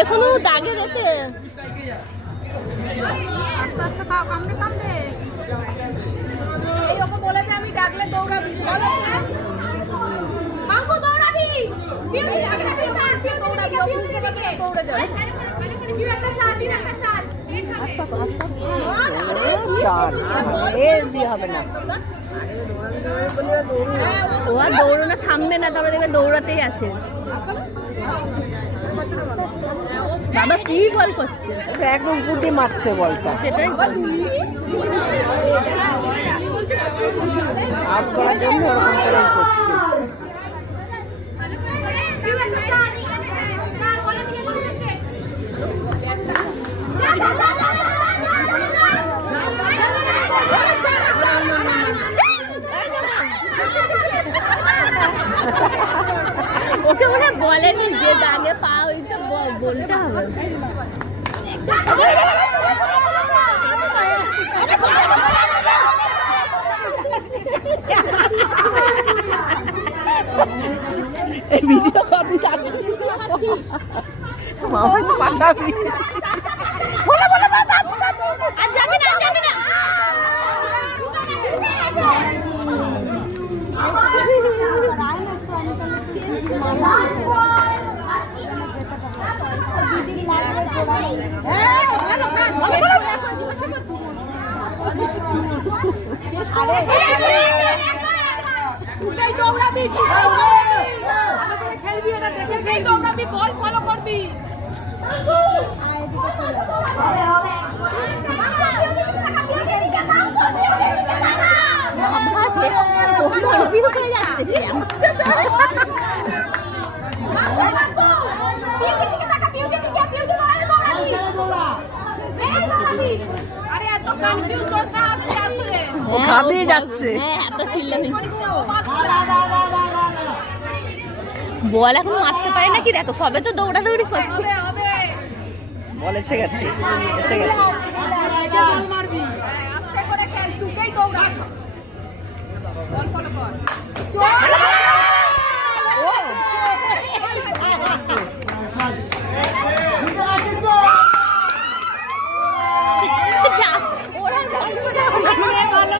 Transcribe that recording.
এখনো দাগে রয়েছে। আমি ডাকলে দৌড়াবি, ও আর দৌড়ানো থামবে না, তবে দেখবে দৌড়াতেই আছে। বাবা কি বল করছে, একদম পুঁটি মারছে বলটা, সেটাই আউট করার জন্য ওরকম করে করছে। ওকে মনে বলেনি যে দাগে পা ওইটা বলতে হবে। এই ভিডিও করতে যাচ্ছি মামা পাঠাবি, বলে বলে আর যাবি না, যাবি না। বল ফলো করবি। খাবিয়ে যাচ্ছে। হ্যাঁ, এত চিল্লামি। বল এখন মারতে পারে নাকি, দেখো সবে তো দৌড়াদৌড়ি করছে। বল এসে গেছে, এসে গেছে। আস্তে করে খেল, তুকেই দৌড়া। বল ফলো কর।